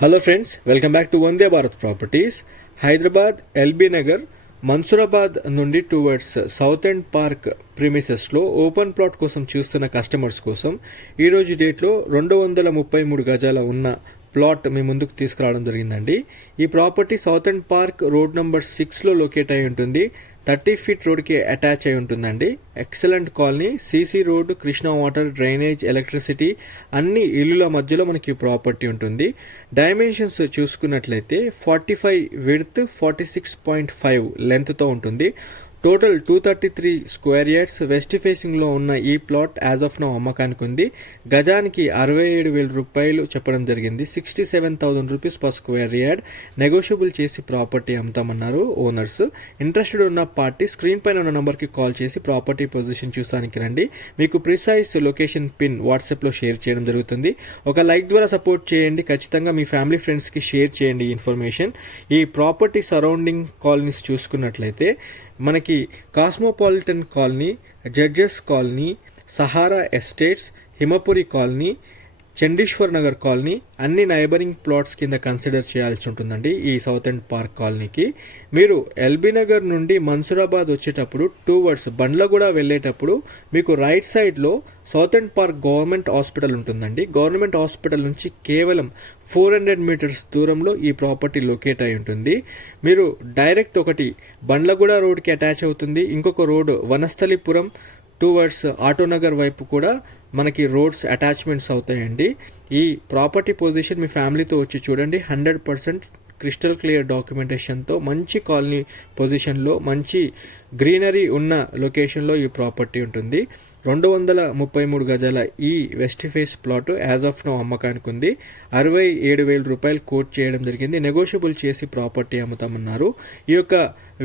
Hello friends, welcome back to Vande Bharat properties. Hyderabad LB Nagar Mansoorabad నుండి towards south end park ప్రిమిసెస్లో open plot కోసం చూస్తున్న customers కోసం ఈరోజు డేట్లో 233 గజాల ఉన్న ప్లాట్ మీ ముందుకు తీసుకురావడం జరిగిందండి. ఈ property south end park road number 6లో లొకేట్ అయి ఉంటుంది. 30 ఫీట్ రోడ్కి అటాచ్ అయి ఉంటుందండి. Excellent colony, CC road, Krishna water, drainage, electricity అన్ని ఇల్లుల మధ్యలో మనకి ప్రాపర్టీ ఉంటుంది. డైమెన్షన్స్ చూసుకున్నట్లయితే 45 విడ్త్, 46.5 లెంత్తో ఉంటుంది. Total 233 square yards. వెస్ట్ ఫేసింగ్లో ఉన్న ఈ ప్లాట్ యాజ్ ఆఫ్ నౌ అమ్మకానికి ఉంది. గజానికి 67,000 రూపాయలు చెప్పడం జరిగింది. 67,000 rupees per square yard. Negotiable చేసి ప్రాపర్టీ అమ్ముతామన్నారు ఓనర్స్. ఇంట్రెస్టెడ్ ఉన్న పార్టీ స్క్రీన్ పైన ఉన్న నెంబర్కి కాల్ చేసి ప్రాపర్టీ పొజిషన్ చూసానికి రండి. మీకు ప్రిసైజ్ లొకేషన్ పిన్ వాట్సాప్లో షేర్ చేయడం జరుగుతుంది. ఒక లైక్ ద్వారా సపోర్ట్ చేయండి. ఖచ్చితంగా మీ ఫ్యామిలీ ఫ్రెండ్స్కి షేర్ చేయండి ఈ ఇన్ఫర్మేషన్. ఈ ప్రాపర్టీ సరౌండింగ్ కాలనీస్ చూసుకున్నట్లయితే మనకి cosmopolitan colony, judges colony, Sahara estates, Himapuri colony, Chandishwar Nagar colony అన్ని నైబరింగ్ ప్లాట్స్ కింద కన్సిడర్ చేయాల్సి ఉంటుందండి. ఈ సౌత్ ఎండ్ పార్క్ కాలనీకి మీరు ఎల్బీ నగర్ నుండి మన్సూరాబాద్ వచ్చేటప్పుడు టువర్డ్స్ బండ్లగూడ వెళ్ళేటప్పుడు మీకు రైట్ సైడ్లో south end park government hospital ఉంటుందండి. గవర్నమెంట్ హాస్పిటల్ నుంచి కేవలం 400 మీటర్స్ దూరంలో ఈ ప్రాపర్టీ లొకేట్ అయి ఉంటుంది. మీరు డైరెక్ట్ ఒకటి బండ్లగూడ రోడ్కి అటాచ్ అవుతుంది. ఇంకొక రోడ్ వనస్థలిపురం టువర్డ్స్ ఆటోనగర్ వైపు కూడా మనకి రోడ్స్ అటాచ్మెంట్స్ అవుతాయండి. ఈ ప్రాపర్టీ పొజిషన్ మీ ఫ్యామిలీతో వచ్చి చూడండి. 100% క్రిస్టల్ క్లియర్ డాక్యుమెంటేషన్తో మంచి కాలనీ పొజిషన్లో, మంచి గ్రీనరీ ఉన్న లొకేషన్లో ఈ ప్రాపర్టీ ఉంటుంది. 233 గజాల ఈ west face plot as of now అమ్మకానికి ఉంది. 67,000 రూపాయలు కోట్ చేయడం జరిగింది. నెగోషియబుల్ చేసి ప్రాపర్టీ అమ్ముతామన్నారు. ఈ యొక్క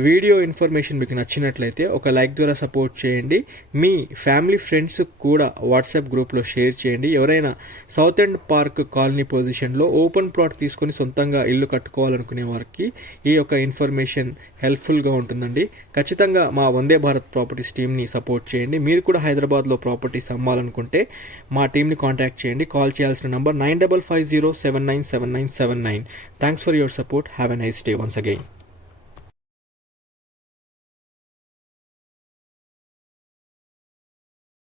వీడియో ఇన్ఫర్మేషన్ మీకు నచ్చినట్లయితే ఒక లైక్ ద్వారా సపోర్ట్ చేయండి. మీ ఫ్యామిలీ ఫ్రెండ్స్ కూడా వాట్సాప్ గ్రూప్లో షేర్ చేయండి. ఎవరైనా సౌత్ ఎండ్ పార్క్ కాలనీ పొజిషన్లో ఓపెన్ ప్లాట్ తీసుకొని సొంతంగా ఇల్లు కట్టుకోవాలనుకునే వారికి ఈ యొక్క ఇన్ఫర్మేషన్ హెల్ప్ఫుల్గా ఉంటుందండి. ఖచ్చితంగా మా వందే భారత్ ప్రాపర్టీస్ టీమ్ని సపోర్ట్ చేయండి. మీరు కూడా హైదరాబాద్లో ప్రాపర్టీస్ అమ్మాలనుకుంటే మా టీమ్ని కాంటాక్ట్ చేయండి. కాల్ చేయాల్సిన number 9550797979. Thanks for your support. Have a nice day once again.